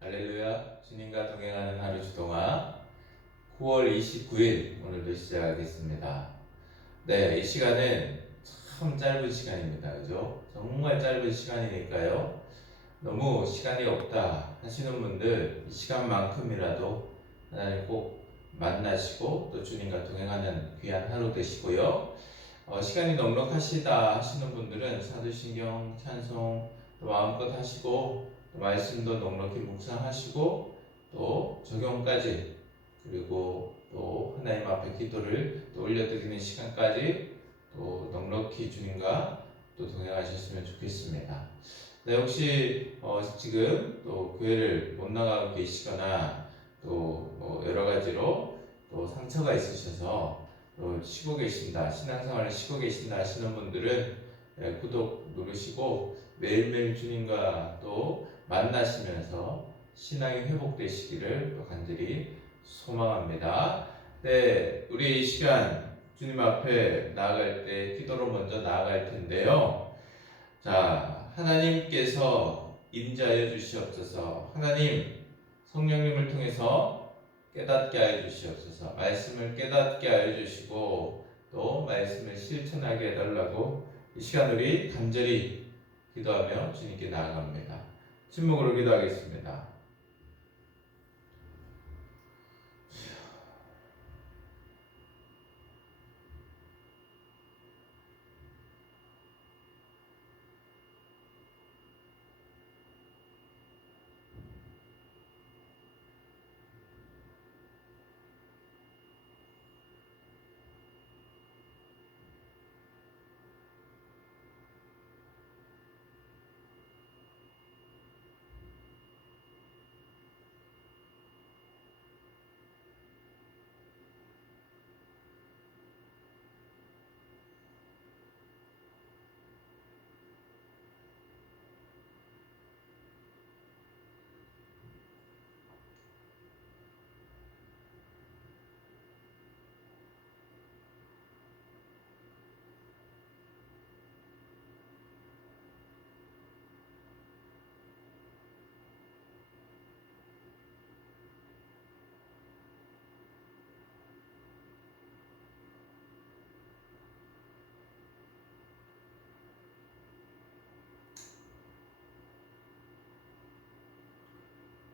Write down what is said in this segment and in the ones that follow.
할렐루야. 주님과 동행하는 하루 주동화 9월 29일 오늘도 시작하겠습니다. 네, 이 시간은 참 짧은 시간입니다. 그죠? 정말 짧은 시간이니까요. 너무 시간이 없다 하시는 분들 이 시간만큼이라도 하나님 꼭 만나시고 또 주님과 동행하는 귀한 하루 되시고요. 시간이 넉넉하시다 하시는 분들은 사도신경, 찬송 또 마음껏 하시고 또 말씀도 넉넉히 묵상하시고 또 적용까지 그리고 또 하나님 앞에 기도를 또 올려드리는 시간까지 또 넉넉히 주님과 또 동행하셨으면 좋겠습니다. 네, 혹시 지금 또 교회를 못 나가고 계시거나 또 여러 가지로 또 상처가 있으셔서 또 쉬고 계신다, 신앙생활을 쉬고 계신다 하시는 분들은 구독 누르시고 매일매일 주님과 또 만나시면서 신앙이 회복되시기를 또 간절히 소망합니다. 네, 우리 이 시간 주님 앞에 나아갈 때 기도로 먼저 나아갈 텐데요. 자, 하나님께서 임재하여 주시옵소서. 하나님 성령님을 통해서 깨닫게 하여 주시옵소서. 말씀을 깨닫게 하여 주시고 또 말씀을 실천하게 해달라고 이 시간 우리 간절히 기도하며 주님께 나아갑니다. 침묵으로 기도하겠습니다.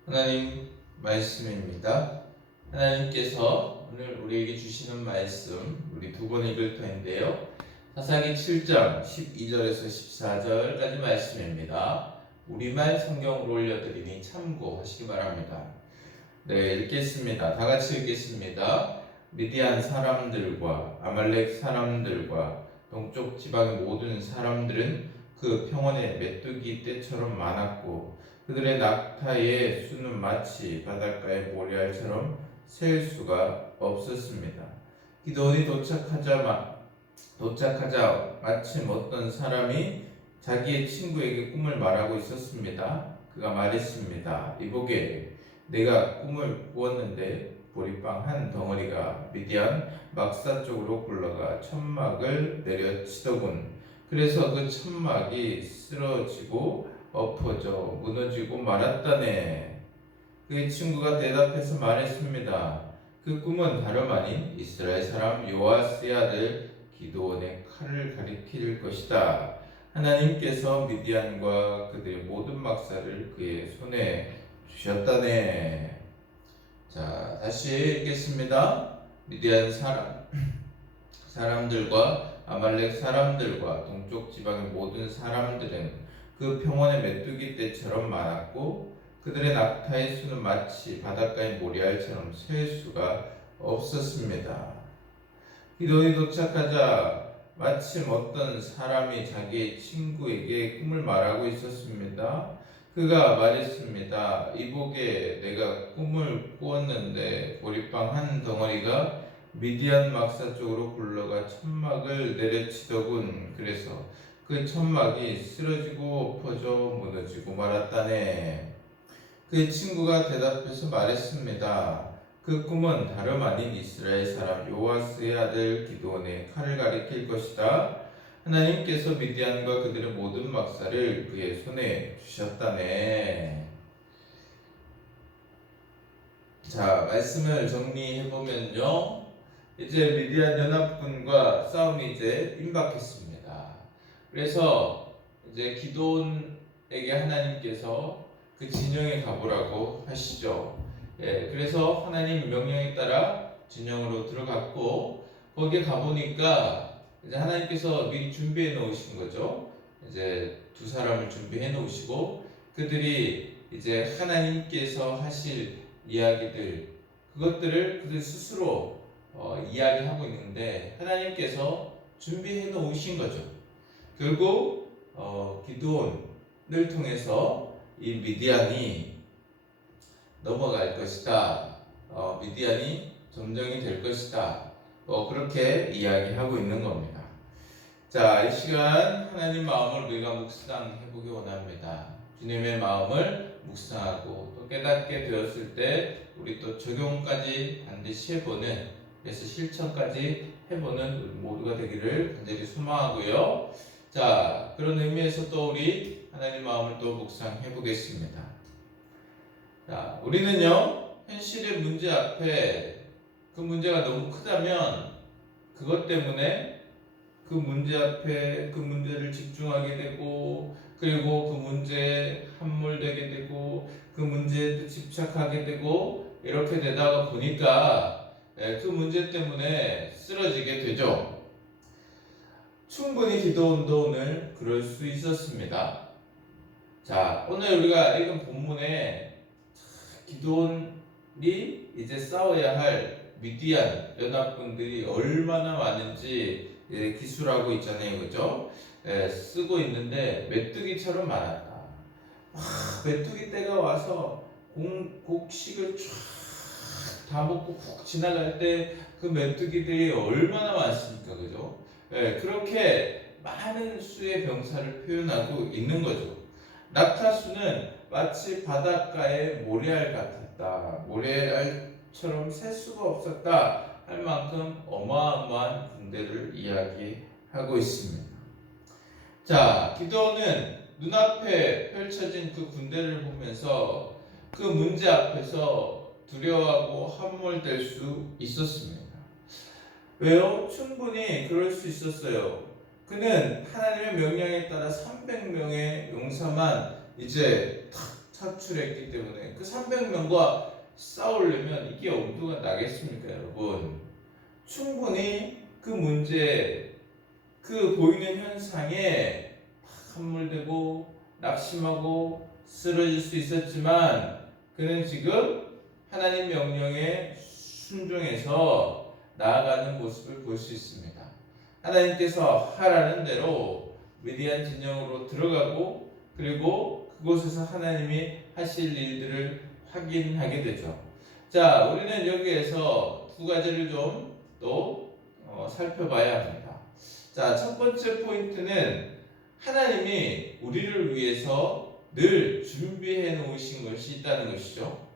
하나님 말씀입니다. 하나님께서 오늘 우리에게 주시는 말씀 우리 두 번 읽을 터인데요. 사사기 7장 12절에서 14절까지 말씀입니다. 우리말 성경으로 올려드리니 참고하시기 바랍니다. 네, 읽겠습니다. 다 같이 읽겠습니다. 미디안 사람들과 아말렉 사람들과 동쪽 지방의 모든 사람들은 그 평원에 메뚜기 떼처럼 많았고 그들의 낙타의 수는 마치 바닷가의 모래알처럼 셀 수가 없었습니다. 기드온이 도착하자 마침 어떤 사람이 자기의 친구에게 꿈을 말하고 있었습니다. 그가 말했습니다. 이보게, 내가 꿈을 꾸었는데 보리빵 한 덩어리가 미디안 막사 쪽으로 굴러가 천막을 내려치더군. 그래서 그 천막이 쓰러지고 엎어져 무너지고 말았다네. 그의 친구가 대답해서 말했습니다. 그 꿈은 다름 아닌 이스라엘 사람 요아스의 아들 기드온의 칼을 가리킬 것이다. 하나님께서 미디안과 그들의 모든 막사를 그의 손에 주셨다네. 자, 다시 읽겠습니다. 미디안 사람들과 아말렉 사람들과 동쪽 지방의 모든 사람들은 그 평원의 메뚜기 떼처럼 많았고 그들의 낙타의 수는 마치 바닷가의 모래알처럼 셀 수가 없었습니다. 기도에 도착하자 마침 어떤 사람이 자기의 친구에게 꿈을 말하고 있었습니다. 그가 말했습니다. 이보게, 내가 꿈을 꾸었는데 보리빵 한 덩어리가 미디안 막사 쪽으로 굴러가 천막을 내려치더군. 그래서 그 천막이 쓰러지고 엎어져 무너지고 말았다네. 그의 친구가 대답해서 말했습니다. 그 꿈은 다름 아닌 이스라엘 사람 요아스의 아들 기드온의 칼을 가리킬 것이다. 하나님께서 미디안과 그들의 모든 막사를 그의 손에 주셨다네. 자, 말씀을 정리해 보면요. 이제 미디안 연합군과 싸움이 이제 임박했습니다. 그래서 이제 기드온에게 하나님께서 그 진영에 가보라고 하시죠. 예, 그래서 하나님 명령에 따라 진영으로 들어갔고 거기에 가보니까 이제 하나님께서 미리 준비해 놓으신 거죠. 이제 두 사람을 준비해 놓으시고 그들이 이제 하나님께서 하실 이야기들 그것들을 그들 스스로 이야기하고 있는데 하나님께서 준비해 놓으신 거죠. 결국 기드온을 통해서 이 미디안이 넘어갈 것이다. 미디안이 점령이 될 것이다. 그렇게 이야기하고 있는 겁니다. 자, 이 시간 하나님 마음을 우리가 묵상해 보기 원합니다. 주님의 마음을 묵상하고 또 깨닫게 되었을 때 우리 또 적용까지 반드시 해보는, 그래서 실천까지 해보는 우리 모두가 되기를 간절히 소망하고요. 자, 그런 의미에서 또 우리 하나님 마음을 또 묵상해 보겠습니다. 자, 우리는요 현실의 문제 앞에 그 문제가 너무 크다면 그것 때문에 그 문제 앞에 그 문제를 집중하게 되고 그리고 그 문제에 함몰되게 되고 그 문제에 집착하게 되고 이렇게 되다가 보니까 그 문제 때문에 쓰러지게 되죠. 충분히 기드온도 오늘 그럴 수 있었습니다. 자, 오늘 우리가 읽은 본문에 기드온이 이제 싸워야 할 미디안 연합군들이 얼마나 많은지 기술하고 있잖아요, 그죠? 쓰고 있는데 메뚜기처럼 많았다. 메뚜기 때가 와서 곡식을 쫙 다 먹고 훅 지나갈 때 그 메뚜기들이 얼마나 많습니까, 그죠? 그렇게 많은 수의 병사를 표현하고 있는 거죠. 낙타수는 마치 바닷가의 모래알 같았다. 모래알처럼 셀 수가 없었다. 할 만큼 어마어마한 군대를 이야기하고 있습니다. 자, 기드온은 눈앞에 펼쳐진 그 군대를 보면서 그 문제 앞에서 두려워하고 함몰될 수 있었습니다. 왜요? 충분히 그럴 수 있었어요. 그는 하나님의 명령에 따라 300명의 용사만 이제 탁 차출했기 때문에 그 300명과 싸우려면 이게 엄두가 나겠습니까, 여러분? 충분히 그 문제, 그 보이는 현상에 함몰되고 낙심하고 쓰러질 수 있었지만 그는 지금 하나님 명령에 순종해서 나아가는 모습을 볼 수 있습니다. 하나님께서 하라는 대로 미디안 진영으로 들어가고 그리고 그곳에서 하나님이 하실 일들을 확인하게 되죠. 자, 우리는 여기에서 두 가지를 좀 또 살펴봐야 합니다. 자, 첫 번째 포인트는 하나님이 우리를 위해서 늘 준비해 놓으신 것이 있다는 것이죠.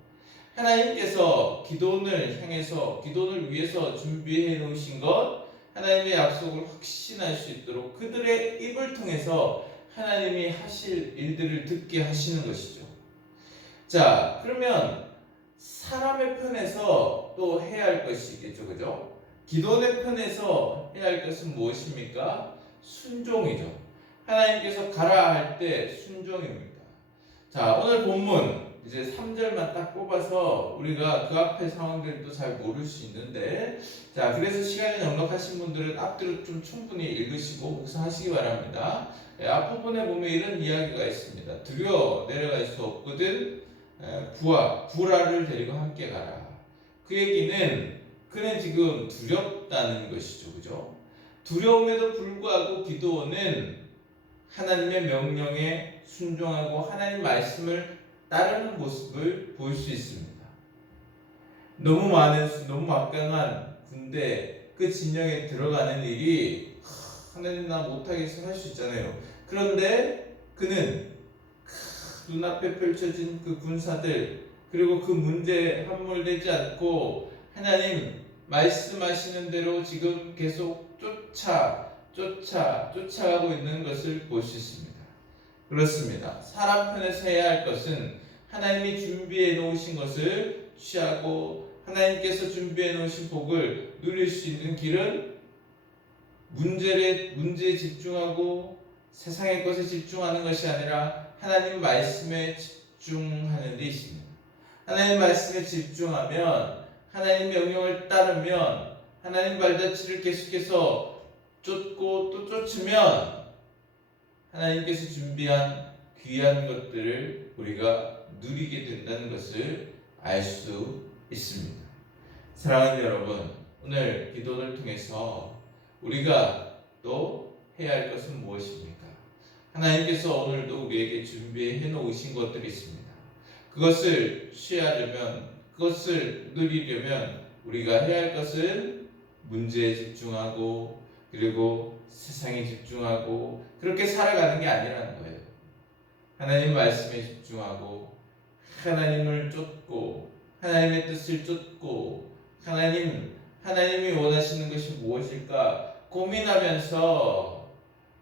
하나님께서 기드온을 향해서 기드온을 위해서 준비해 놓으신 것, 하나님의 약속을 확신할 수 있도록 그들의 입을 통해서 하나님이 하실 일들을 듣게 하시는 것이죠. 자, 그러면 사람의 편에서 또 해야 할 것이 있겠죠, 그죠? 기드온의 편에서 해야 할 것은 무엇입니까? 순종이죠. 하나님께서 가라 할 때 순종입니다. 자, 오늘 본문 이제 3절만 딱 뽑아서 우리가 그 앞에 상황들도 잘 모를 수 있는데, 자, 그래서 시간이 넉넉하신 분들은 앞뒤로 좀 충분히 읽으시고 묵상하시기 바랍니다. 앞부분에 보면 이런 이야기가 있습니다. 두려워 내려갈 수 없거든 구라를 데리고 함께 가라. 그 얘기는 그는 지금 두렵다는 것이죠, 그죠? 두려움에도 불구하고 기드온은 하나님의 명령에 순종하고 하나님 말씀을 따르는 모습을 볼 수 있습니다. 너무 많은 너무 막강한 군대 그 진영에 들어가는 일이 하나님 나 못하겠어 할 수 있잖아요. 그런데 그는 눈앞에 펼쳐진 그 군사들 그리고 그 문제에 함몰되지 않고 하나님 말씀하시는 대로 지금 계속 쫓아가고 있는 것을 볼 수 있습니다. 그렇습니다. 사람 편에서 해야 할 것은 하나님이 준비해 놓으신 것을 취하고 하나님께서 준비해 놓으신 복을 누릴 수 있는 길은 문제에 집중하고 세상의 것에 집중하는 것이 아니라 하나님 말씀에 집중하는 데 있습니다. 하나님 말씀에 집중하면, 하나님 명령을 따르면, 하나님 발자취를 계속해서 쫓고 또 쫓으면 하나님께서 준비한 귀한 것들을 우리가 누리게 된다는 것을 알 수 있습니다. 사랑하는 여러분, 오늘 기도를 통해서 우리가 또 해야 할 것은 무엇입니까? 하나님께서 오늘도 우리에게 준비해 놓으신 것들이 있습니다. 그것을 취하려면, 그것을 누리려면 우리가 해야 할 것은 문제에 집중하고, 그리고 세상에 집중하고, 그렇게 살아가는 게 아니라는 거예요. 하나님 말씀에 집중하고, 하나님을 쫓고, 하나님의 뜻을 쫓고, 하나님이 원하시는 것이 무엇일까 고민하면서,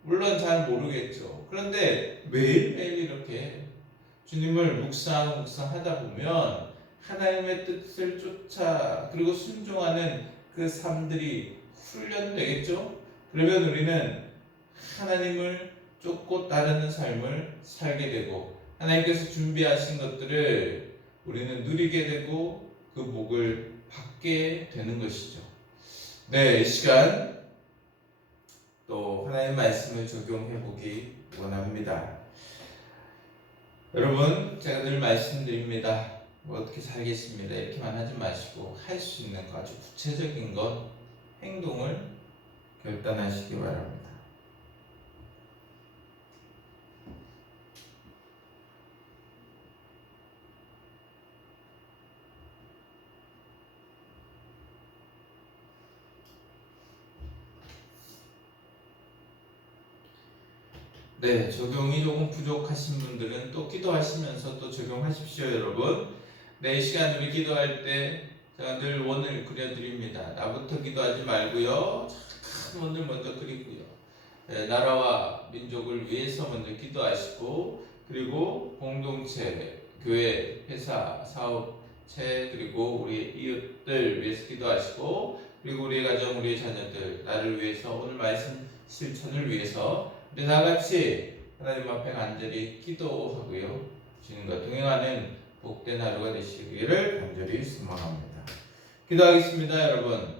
물론 잘 모르겠죠. 그런데 매일매일 이렇게 주님을 묵상하다 보면 하나님의 뜻을 쫓아 그리고 순종하는 그 삶들이 훈련되겠죠. 그러면 우리는 하나님을 쫓고 따르는 삶을 살게 되고, 하나님께서 준비하신 것들을 우리는 누리게 되고 그 복을 받게 되는 것이죠. 네, 이 시간 또 하나님의 말씀을 적용해 보기 원합니다. 여러분, 제가 늘 말씀드립니다. 어떻게 살겠습니다 이렇게만 하지 마시고 할 수 있는 거, 아주 구체적인 것, 행동을 결단하시기 바랍니다. 네, 적용이 조금 부족하신 분들은 또 기도하시면서 또 적용하십시오, 여러분. 네, 이 시간 우리 기도할 때 제가 늘 원을 그려드립니다. 나부터 기도하지 말고요, 큰 원을 먼저 그리고요, 네, 나라와 민족을 위해서 먼저 기도하시고, 그리고 공동체, 교회, 회사, 사업체, 그리고 우리 이웃들 위해서 기도하시고, 그리고 우리의 가정, 우리의 자녀들, 나를 위해서, 오늘 말씀 실천을 위해서 우리 다같이 하나님 앞에 간절히 기도하고요, 주님과 동행하는 복된 하루가 되시기를 간절히 소망합니다. 기도하겠습니다, 여러분.